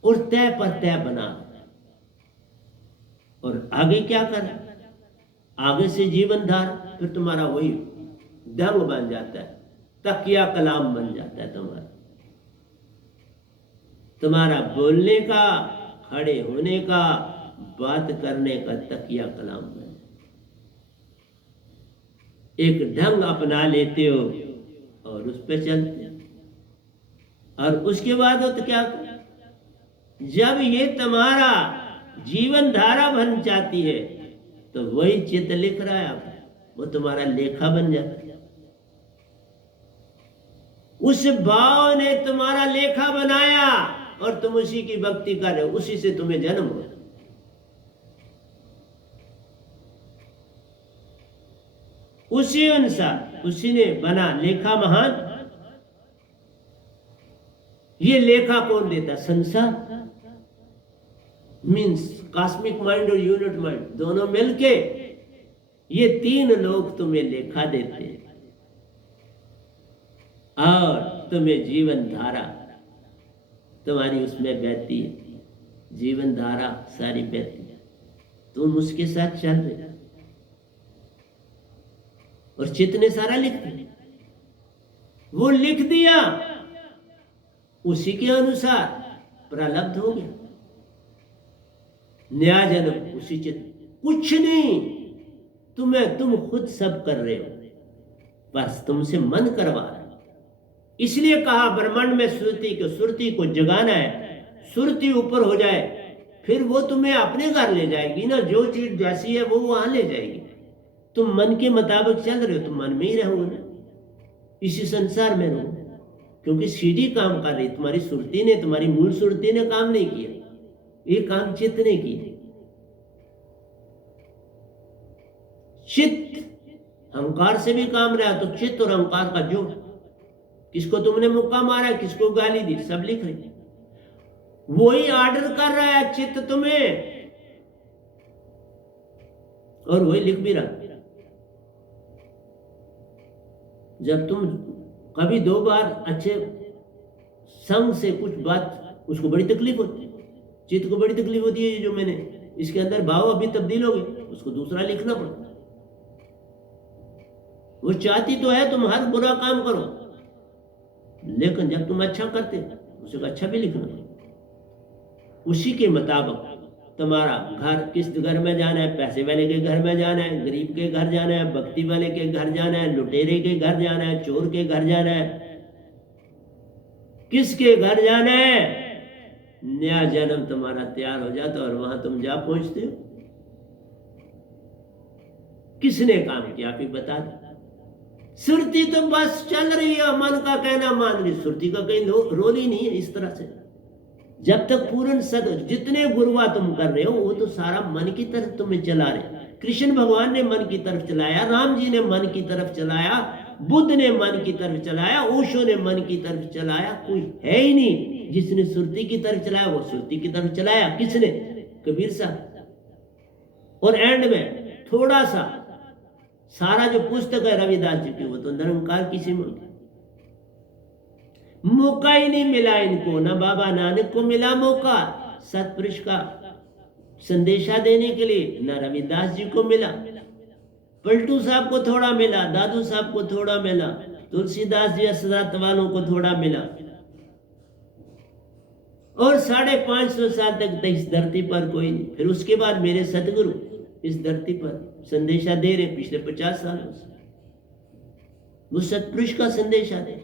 और तय पर तय बना। और आगे क्या कर, आगे से जीवन धार, फिर तुम्हारा वही दंग बन जाता है, तकिया कलाम बन जाता है तुम्हारा बोलने का, खड़े होने का, बात करने का तकिया कलाम बन जाता। एक ढंग अपना लेते हो और उस पे चलते हो। और उसके बाद हो तो क्या, जब ये तुम्हारा जीवन धारा बन जाती है तो वही चित्र लिख रहा है आप, वो तुम्हारा लेखा बन जाता है। उस भाव ने तुम्हारा लेखा बनाया और तुम उसी की भक्ति कर रहे हो, उसी से तुम्हें जन्म हो। उसी अनुसार उसी ने बना लेखा महान। ये लेखा कौन देता? संसार, मीन्स कॉस्मिक माइंड और यूनिट माइंड दोनों मिलके ये तीन लोग तुम्हें लेखा देते हैं। और तुम्हें जीवन धारा तुम्हारी उसमें बहती है, जीवन धारा सारी बहती है, तुम उसके साथ चल रहे और चित्त ने सारा लिख दिया, वो लिख दिया, उसी के अनुसार प्रारब्ध हो गया, नया जन्म उसी चित्त, कुछ नहीं, तुम खुद सब कर रहे हो, बस तुमसे मन करवा रहा है। इसलिए कहा ब्रह्मांड में सुरती को जगाना है, सुरती ऊपर हो जाए, फिर वो तुम्हें अपने घर ले जाएगी ना, जो चीज जैसी है वो वहां ले जाएगी। तुम मन के मुताबिक चल रहे हो, तुम मन में ही रहोगे ना, इसी संसार में रहो, क्योंकि सीढ़ी काम कर रही, तुम्हारी सुरती ने, तुम्हारी मूल सुरती ने काम नहीं किया, ये काम चित्त ने किया। चित्त अहंकार से भी काम रहा, तो चित्त और अहंकार का जोड़, किसको तुमने मुक्का मारा, किसको गाली दी, सब लिख रहे, वही ऑर्डर कर रहा है चित्त तुम्हें, और वही लिख भी रहा। जब तुम कभी दो बार अच्छे संग से कुछ बात, उसको बड़ी तकलीफ होती है, चित्त को बड़ी तकलीफ होती है, जो मैंने इसके अंदर भाव अभी तब्दील हो गए, उसको दूसरा लिखना पड़ता। वो चाहती तो है तुम हर बुरा काम करो, लेकिन जब तुम अच्छा करते उसे अच्छा भी लिखना पड़ता। उसी के मुताबिक तुम्हारा घर, किस घर में जाना है, पैसे वाले के घर में जाना है, गरीब के घर जाना है, भक्ति वाले के घर जाना है, लुटेरे के घर जाना है, चोर के घर जाना है, किसके घर जाना है, नया जन्म तुम्हारा तैयार हो जाता और वहां तुम जा पहुंचते हो। किसने काम किया आप ही बता दो। सुरती तो बस चल रही है, मन का कहना मान रही, सुरती का कहीं रोल ही नहीं है। इस तरह से जब तक पूर्ण सद, जितने गुरुआ तुम कर रहे हो वो तो सारा मन की तरफ तुम्हें चला रहे। कृष्ण भगवान ने मन की तरफ चलाया, राम जी ने मन की तरफ चलाया, बुद्ध ने मन की तरफ चलाया, ओशो ने मन की तरफ चलाया, कोई है ही नहीं जिसने सुरती की तरफ चलाया। वो सुरती की तरफ चलाया किसने? कबीर साहब। और एंड में थोड़ा सा सारा जो पुस्तक है रविदास जी की, वो तो निरंकार किसी में मौका ही नहीं मिला इनको, ना बाबा नानक को मिला मौका सतपुरुष का संदेशा देने के लिए, ना रविदास जी को मिला, पलटू साहब को थोड़ा मिला, दादू साहब को थोड़ा मिला, तुलसीदास जी असदात वालों को थोड़ा मिला, और 550 साल तक इस धरती पर कोई नहीं। फिर उसके बाद मेरे सतगुरु इस धरती पर संदेशा दे रहे पिछले 50 सालों से, वो सतपुरुष का संदेशा दे।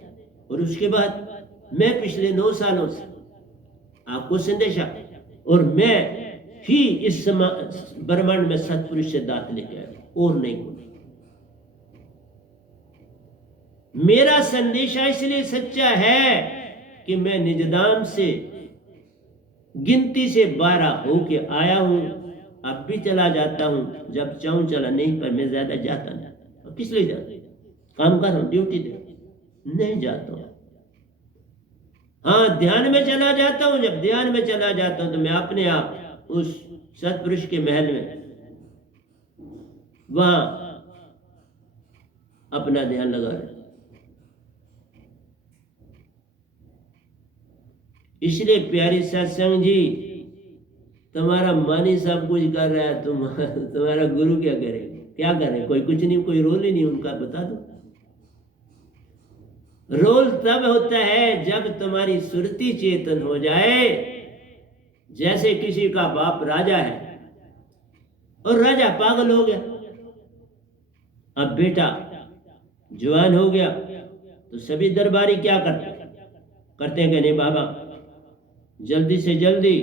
और उसके बाद मैं पिछले 9 सालों से आपको संदेशा, और मैं ही इस ब्रह्मांड में सतपुरुष से दात लेके आया, और नहीं कोई। मेरा संदेशा इसलिए सच्चा है कि मैं निजदाम से गिनती से 12 होके आया हूं, अब भी चला जाता हूं, जब चाहूं चला, नहीं पर मैं ज्यादा जाता नहीं। और किस लिए जाता? काम कर रहा हूं, ड्यूटी दे, नहीं जाता हूं। हाँ, ध्यान में चला जाता हूं, जब ध्यान में चला जाता हूं तो मैं अपने आप उस सतपुरुष के महल में वहां अपना ध्यान लगा रहा। इसलिए प्यारी सत्संग जी, तुम्हारा मन ही सब कुछ कर रहा है, तुम्हारा गुरु क्या करेगा? क्या करे? कोई कुछ नहीं, कोई रोल ही नहीं उनका, बता दो। रोल तब होता है जब तुम्हारी सुरती चेतन हो जाए। जैसे किसी का बाप राजा है और राजा पागल हो गया, अब बेटा जवान हो गया, तो सभी दरबारी क्या करते हैं कि नहीं बाबा जल्दी से जल्दी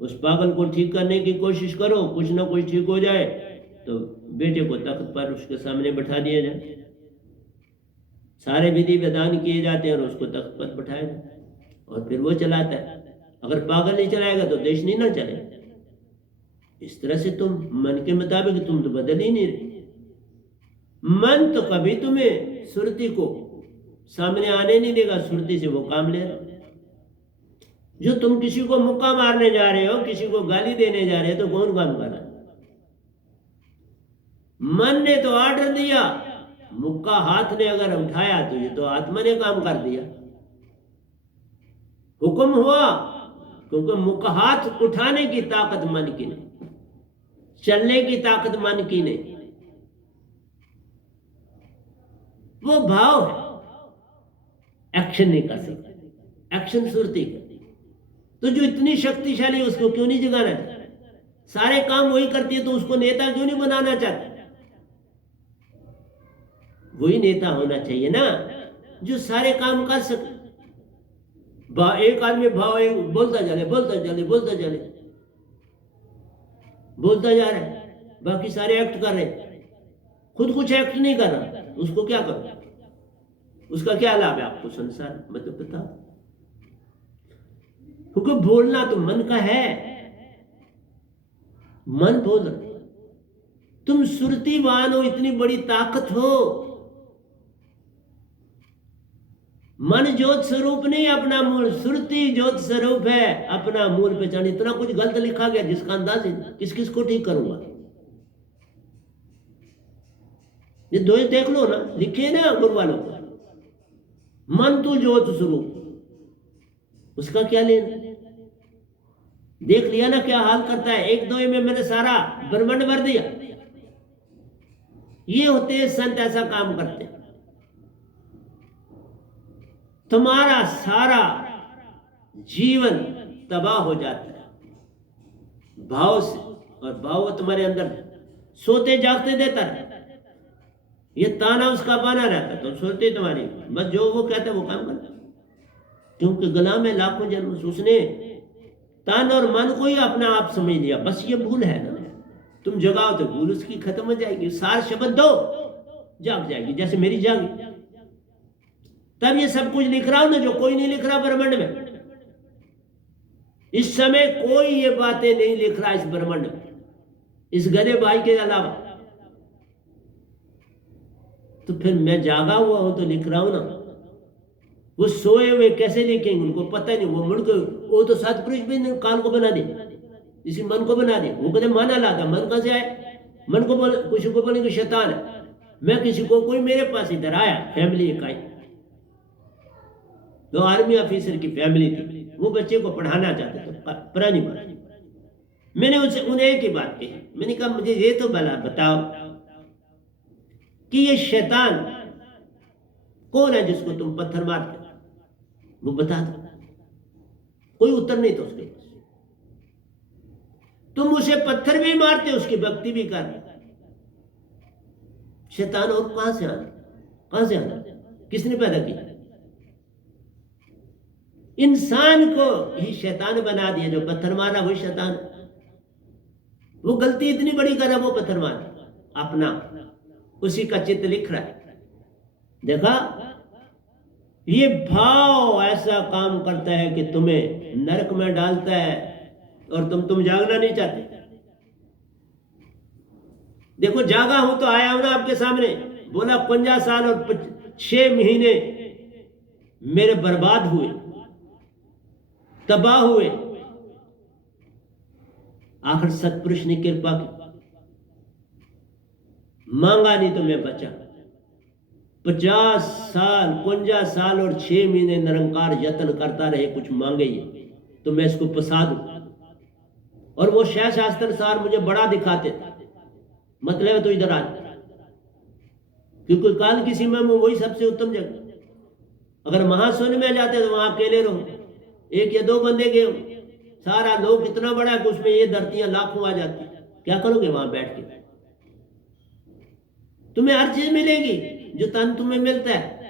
उस पागल को ठीक करने की कोशिश करो, कुछ ना कुछ ठीक हो जाए। तो बेटे को तख्त पर उसके सामने बैठा दिया जाए, सारे विधि विधान किए जाते हैं और उसको तख्त पर बैठाया जाए, और फिर वो चलाता है। अगर पागल नहीं चलाएगा तो देश नहीं ना चलेगा। इस तरह से तुम मन के मुताबिक तुम तो बदल ही नहीं रहे। मन तो कभी तुम्हें सुरती को सामने आने नहीं देगा, सुरती से वो काम ले रहा। जो तुम किसी को मुक्का मारने जा रहे हो, किसी को गाली देने जा रहे हो, तो कौन काम कर रहा है? मन ने तो ऑर्डर दिया, मुक्का हाथ ने अगर उठाया तो ये तो आत्मा ने काम कर दिया, हुक्म हुआ, क्योंकि मुक्का हाथ उठाने की ताकत मन की नहीं, चलने की ताकत मन की नहीं, वो भाव है, एक्शन नहीं कर सकता, एक्शन सुरती करती। तो जो इतनी शक्तिशाली उसको क्यों नहीं जगाना है? सारे काम वही करती है तो उसको नेता क्यों नहीं बनाना चाहते? वही नेता होना चाहिए ना जो सारे काम कर सके। एक आदमी भाव बोलता चले बोलता चले बोलता चले बोलता जा रहा है, बाकी सारे एक्ट कर रहे हैं, खुद कुछ एक्ट नहीं कर रहा, उसको क्या करो? उसका क्या लाभ है आपको संसार में? तो पता, क्योंकि बोलना तो मन का है, मन बोल रहा। तुम सुरतीवान हो, इतनी बड़ी ताकत हो, मन ज्योत स्वरूप नहीं अपना मूल, सुरती ज्योत स्वरूप है अपना मूल पहचान। इतना कुछ गलत लिखा गया जिसका अंदाज किस किस को ठीक करूंगा। ये दो देख लो ना, लिखे ना गुरु वालों को, मन तो ज्योत स्वरूप, उसका क्या लेना? देख लिया ना क्या हाल करता है, एक दो में मैंने सारा ब्रह्मांड भर दिया। ये होते हैं संत, ऐसा काम करते हैं। तुम्हारा सारा जीवन तबाह हो जाता है भाव से, और भाव तुम्हारे अंदर सोते जागते देता रहता है। ये ताना उसका बना रहता है, तो सोते तुम्हारी बस जो वो कहता है वो काम करता, क्योंकि गुलाम है लाखों जन्म से। उसने तन और मन को ही अपना आप समझ लिया। बस ये भूल है ना, तुम जगाओ तो भूल उसकी खत्म हो जाएगी। सार शब्द दो, जाग जाएगी, जैसे मेरी जागी। तब ये सब कुछ लिख रहा हूं ना, जो कोई नहीं लिख रहा ब्रह्मांड में। इस समय कोई ये बातें नहीं लिख रहा इस ब्रह्मांड में, इस गधे भाई के अलावा। तो फिर मैं जागा हुआ हूं तो लिख रहा हूं ना। वो सोए हुए कैसे लिखेंगे? उनको पता नहीं। वो मुड़ के, वो तो सतपुरुष भी काल को बना दे, इसी मन को बना दे। वो कहते मन लाता, मन कहां से आए? मन को बोल, किसी को बोलेंगे शैतान है। मैं किसी को, कोई मेरे पास इधर आया, फैमिली इकाई, तो आर्मी ऑफिसर की फैमिली थी, वो बच्चे को पढ़ाना चाहते थे, पुरानी बात। मैंने उनसे उन्हें एक ही बात कही, मैंने कहा मुझे ये तो भला बताओ कि ये शैतान कौन है जिसको तुम पत्थर मारते? वो बता दो। कोई उत्तर नहीं था उसके पास। तुम उसे पत्थर भी मारते, उसकी भक्ति भी कर। शैतान और कहां से आना? कहां से आना? किसने पैदा किया? इंसान को ही शैतान बना दिया। जो पत्थर मारा वही शैतान। वो गलती इतनी बड़ी कर रहा, वो पत्थर मारा अपना, उसी का चित्त लिख रहा है। देखा, ये भाव ऐसा काम करता है कि तुम्हें नरक में डालता है, और तुम जागना नहीं चाहते। देखो, जागा हूं तो आया हूं ना आपके सामने। बोला 50 साल और 6 महीने मेरे बर्बाद हुए, तबाह हुए। आखिर सतपुरुष ने कृपा की, मांगा नहीं तो मैं बचा। 50 साल 51 साल और 6 महीने निरंकार यत्न करता रहे, कुछ मांगे ये तो मैं इसको फंसा दूं। और वो शह शास्त्र सार मुझे बड़ा दिखाते थे, मतलब है तो इधर आ, क्योंकि काल की सीमा में वही सबसे उत्तम जगह। अगर महाशून्य में जाते तो वहां अकेले रहो, 1 या 2 बंदे गए, सारा लोक इतना बड़ा है कि उसमें ये धरतियां लाखों आ जाती। क्या करोगे वहां बैठ के? तुम्हें हर चीज मिलेगी जो तन तुम्हें मिलता है।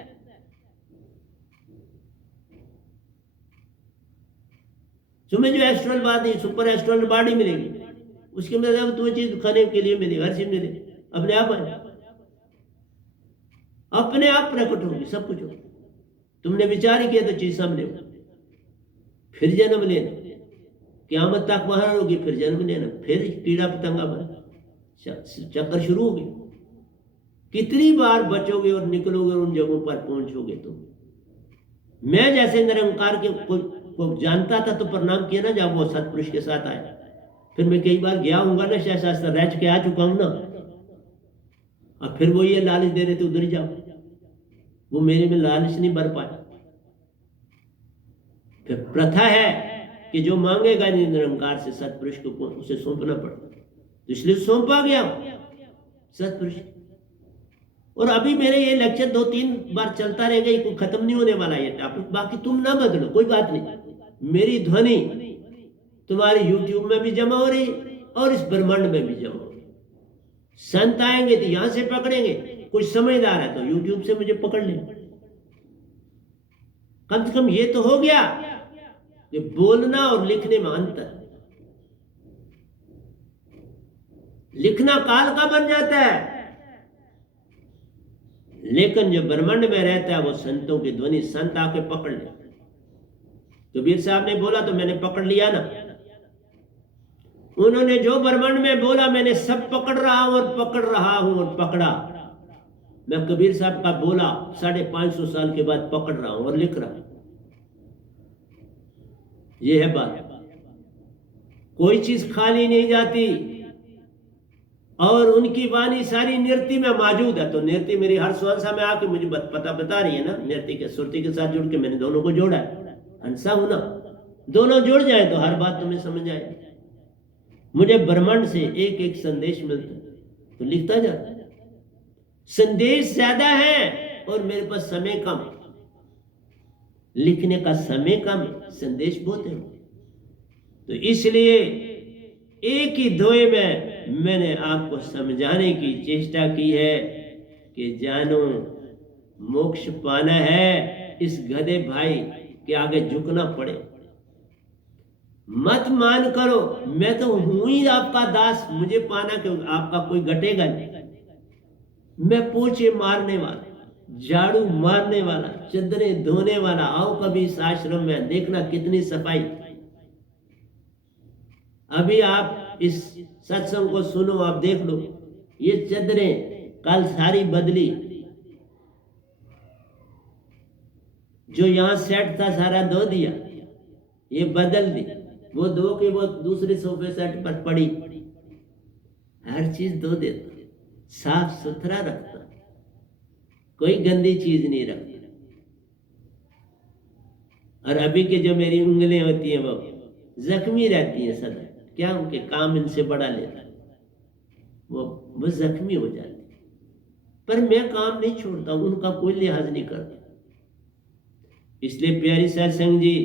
तुम्हें जो astral body, super astral body मिलेगी, उसके मतलब तुम्हें चीज खाने के लिए मिलेगी, हर चीज मिलेगी। अपने आप है, अपने आप प्रकट होगी सब कुछ होगी। तुमने विचार ही किया तो चीज सामने हो। फिर जन्म लेना, क़यामत तक वहां होगी, फिर जन्म लेना, फिर कीड़ा पतंगा बन, चक्कर शुरू होगी। कितनी बार बचोगे और निकलोगे, उन जगहों पर पहुंचोगे तुम। मैं जैसे निरंकार के को जानता था तो प्रणाम किया ना जब वो सतपुरुष के साथ आया। फिर मैं कई बार गया हूंगा ना, शास्त्र रह के आ चुका हूं ना। और फिर वो ये लालच दे रहे थे उधर ही जाओ, वो मेरे में लालच नहीं भर पाया। फिर प्रथा है कि जो मांगेगा निरंकार से सतपुरुष को उसे सौंपना पड़ता, तो इसलिए सौंपा गया सतपुरुष। और अभी मेरे ये लेक्चर 2-3 बार चलता रहेगा, कोई खत्म नहीं होने वाला ये टॉपिक। बाकी तुम ना बदलो, कोई बात नहीं, मेरी ध्वनि तुम्हारे YouTube में भी जमा हो रही और इस ब्रह्मांड में भी जमा हो रही। संत आएंगे तो यहां से पकड़ेंगे, कुछ समझदार है तो YouTube से मुझे पकड़ ले। कम से कम ये तो हो गया कि बोलना और लिखने में अंतर। लिखना काल का बन जाता है, लेकिन जो ब्रह्मांड में रहता है वो संतों की ध्वनि, संत आके पकड़ ले। कबीर साहब ने बोला तो मैंने पकड़ लिया ना। उन्होंने जो ब्रह्मांड में बोला मैंने सब पकड़ रहा हूं और पकड़ रहा हूं और पकड़ा। मैं कबीर साहब का बोला 550 साल के बाद पकड़ रहा हूं और लिख रहा हूं। यह है बात। कोई चीज खाली नहीं जाती। और उनकी वाणी सारी नृत्य में मौजूद है, तो नृत्य मेरी हर स्वांसा में आके मुझे पता बता रही है ना। नृत्य के सुरती के साथ जुड़ के मैंने दोनों को जोड़ा है। हंसा हूं ना, दोनों जुड़ जाए तो हर बात तुम्हें समझ आए। मुझे ब्रह्मांड से एक एक संदेश मिलता है तो लिखता जा। संदेश ज्यादा है और मेरे पास समय कम, लिखने का समय कम, संदेश बहुत है। तो इसलिए एक ही धोए में मैंने आपको समझाने की चेष्टा की है कि जानो मोक्ष पाना है, इस गधे भाई के आगे झुकना पड़े। मत मान करो मैं तो हूं ही आपका दास, मुझे पाना क्यों, आपका कोई घटेगा नहीं। मैं पोछे मारने वाला, झाड़ू मारने वाला, चदरें धोने वाला। आओ कभी इस आश्रम में, देखना कितनी सफाई। अभी आप इस सत्संग को सुनो, आप देख लो, ये चदरें कल सारी बदली, जो यहां सेट था सारा धो दिया, ये बदल दी, वो धो के वो दूसरे सोफे सेट पर पड़ी। हर चीज धो देता, साफ सुथरा रखता, कोई गंदी चीज नहीं रखता। और अभी के जो मेरी उंगलियां होती हैं वो जख्मी रहती हैं सदा। क्या उनके काम इनसे बड़ा लेता है, वो जख्मी हो जाती। पर मैं काम नहीं छोड़ता, उनका कोई लिहाज नहीं करता। इसलिए प्यारी सत्संग जी,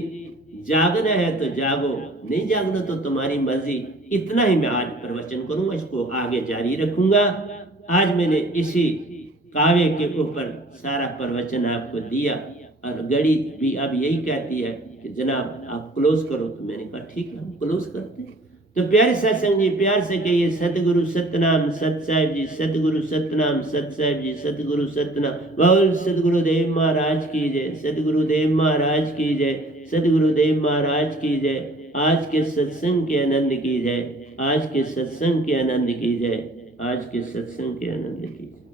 जागना है तो जागो, नहीं जागना तो तुम्हारी मर्जी। इतना ही मैं आज प्रवचन करूंगा, इसको आगे जारी रखूंगा। आज मैंने इसी काव्य के ऊपर सारा प्रवचन आपको दिया और घड़ी भी अब यही कहती है कि जनाब आप क्लोज करो। तो मैंने कहा ठीक है, हम क्लोज करते हैं। तो प्यारे सत्संग जी, प्यार से कहिए सतगुरु सतनाम सत साहिब जी, सतगुरु सतनाम सत साहिब जी, सतगुरु सतनाम। बोल सतगुरुदेव महाराज की जय, सतगुरुदेव महाराज की जय, सतगुरुदेव महाराज की जय। आज के सत्संग के आनंद की जय, आज के सत्संग के आनंद की जय, आज के सत्संग के आनंद की जय।